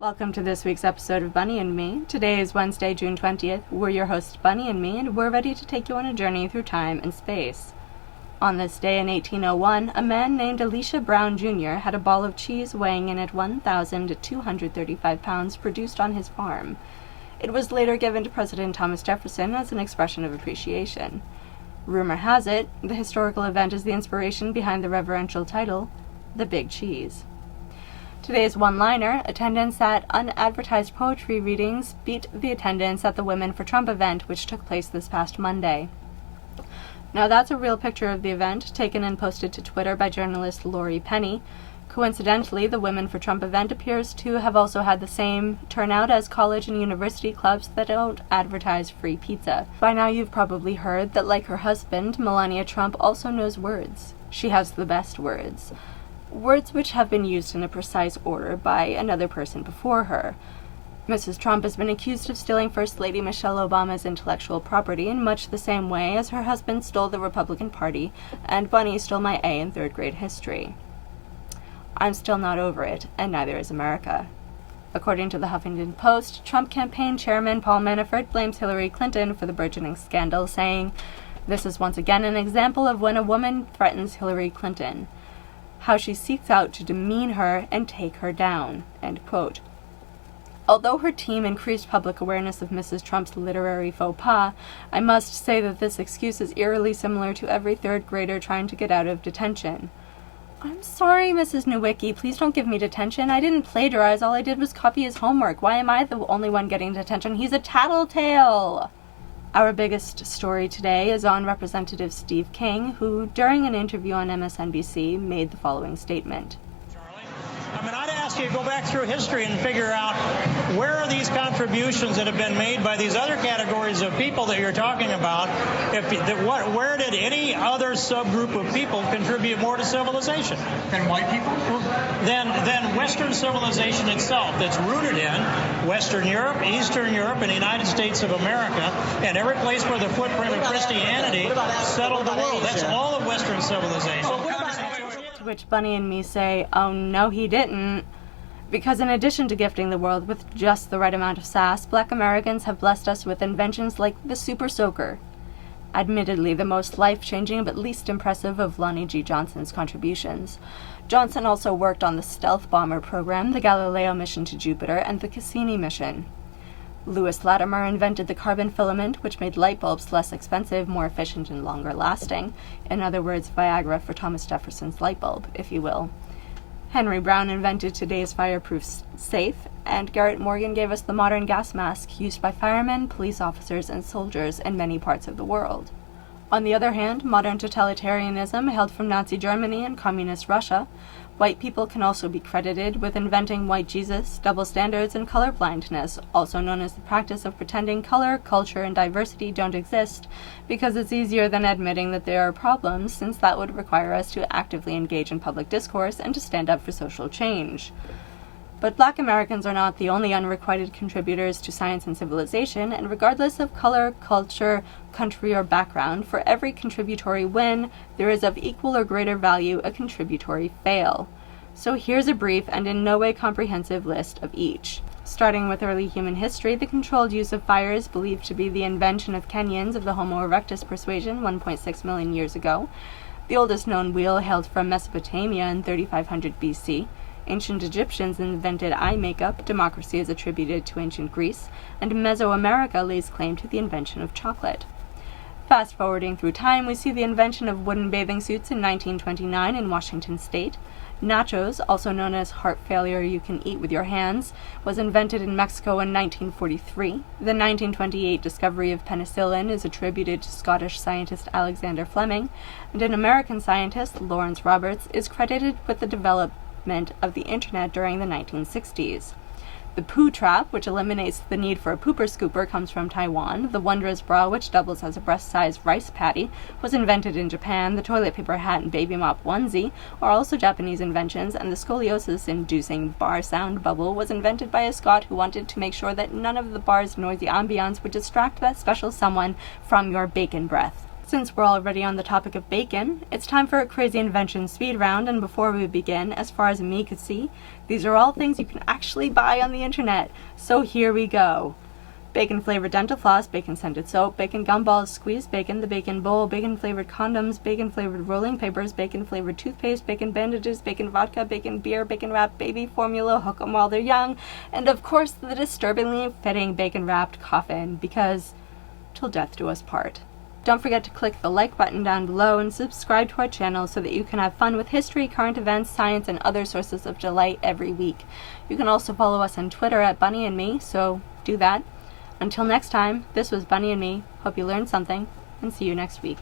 Welcome to this week's episode of Bunny and Me. Today is Wednesday, June 20th. We're your hosts, Bunny and Me, and we're ready to take you on a journey through time and space. On this day in 1801, a man named Elisha Brown Jr. had a ball of cheese weighing in at 1,235 pounds produced on his farm. It was later given to President Thomas Jefferson as an expression of appreciation. Rumor has it, the historical event is the inspiration behind the reverential title, The Big Cheese. Today's one-liner, attendance at unadvertised poetry readings beat the attendance at the Women for Trump event, which took place this past Monday. Now that's a real picture of the event, taken and posted to Twitter by journalist Lori Penny. Coincidentally, the Women for Trump event appears to have also had the same turnout as college and university clubs that don't advertise free pizza. By now you've probably heard that, like her husband, Melania Trump also knows words. She has the best words. Words which have been used in a precise order by another person before her. Mrs. Trump has been accused of stealing First Lady Michelle Obama's intellectual property in much the same way as her husband stole the Republican Party and Bunny stole my A in third grade history. I'm still not over it, and neither is America. According to the Huffington Post, Trump campaign chairman Paul Manafort blames Hillary Clinton for the burgeoning scandal, saying, "This is once again an example of when a woman threatens Hillary Clinton. How she seeks out to demean her and take her down," end quote. Although her team increased public awareness of Mrs. Trump's literary faux pas, I must say that this excuse is eerily similar to every third grader trying to get out of detention. "I'm sorry, Mrs. Nowicki, please don't give me detention. I didn't plagiarize, all I did was copy his homework. Why am I the only one getting detention? He's a tattletale!" Our biggest story today is on Representative Steve King, who, during an interview on MSNBC, made the following statement. I'd ask you to go back through history and figure out where are these contributions that have been made by these other categories of people that you're talking about. Where did any other subgroup of people contribute more to civilization? Than white people? Than Western civilization itself, that's rooted in Western Europe, Eastern Europe, and the United States of America, and every place where the footprint of Christianity settled the world. That's all of Western civilization. To which Bunny and me say, oh no he didn't. Because in addition to gifting the world with just the right amount of sass, Black Americans have blessed us with inventions like the Super Soaker. Admittedly the most life-changing but least impressive of Lonnie G. Johnson's contributions. Johnson also worked on the stealth bomber program, the Galileo mission to Jupiter, and the Cassini mission. Lewis Latimer invented the carbon filament, which made light bulbs less expensive, more efficient, and longer lasting. In other words, Viagra for Thomas Jefferson's light bulb, if you will. Henry Brown invented today's fireproof safe, and Garrett Morgan gave us the modern gas mask used by firemen, police officers, and soldiers in many parts of the world. On the other hand, modern totalitarianism hailed from Nazi Germany and Communist Russia. White people can also be credited with inventing white Jesus, double standards, and colorblindness, also known as the practice of pretending color, culture, and diversity don't exist, because it's easier than admitting that there are problems, since that would require us to actively engage in public discourse and to stand up for social change. But Black Americans are not the only unrequited contributors to science and civilization, and regardless of color, culture, country, or background, for every contributory win, there is of equal or greater value a contributory fail. So here's a brief and in no way comprehensive list of each. Starting with early human history, the controlled use of fire is believed to be the invention of Kenyans of the Homo erectus persuasion 1.6 million years ago. The oldest known wheel hailed from Mesopotamia in 3500 BC. Ancient Egyptians invented eye makeup, democracy is attributed to ancient Greece, and Mesoamerica lays claim to the invention of chocolate. Fast forwarding through time, we see the invention of wooden bathing suits in 1929 in Washington state. Nachos, also known as heart failure you can eat with your hands, was invented in Mexico in 1943. The 1928 discovery of penicillin is attributed to Scottish scientist Alexander Fleming, and an American scientist, Lawrence Roberts, is credited with the development of the internet during the 1960s. The poo trap, which eliminates the need for a pooper scooper, comes from Taiwan. The wondrous bra, which doubles as a breast-sized rice patty, was invented in Japan. The toilet paper hat and baby mop onesie are also Japanese inventions, and the scoliosis-inducing bar sound bubble was invented by a Scot who wanted to make sure that none of the bar's noisy ambiance would distract that special someone from your bacon breath. Since we're already on the topic of bacon, it's time for a crazy invention speed round, and before we begin, as far as me could see, these are all things you can actually buy on the internet. So here we go. Bacon flavored dental floss, bacon scented soap, bacon gumballs, squeezed bacon, the bacon bowl, bacon flavored condoms, bacon flavored rolling papers, bacon flavored toothpaste, bacon bandages, bacon vodka, bacon beer, bacon wrapped baby formula, hook 'em while they're young, and of course the disturbingly fitting bacon wrapped coffin, because till death do us part. Don't forget to click the like button down below and subscribe to our channel so that you can have fun with history, current events, science, and other sources of delight every week. You can also follow us on Twitter at Bunny and Me, so do that. Until next time, this was Bunny and Me. Hope you learned something, and see you next week.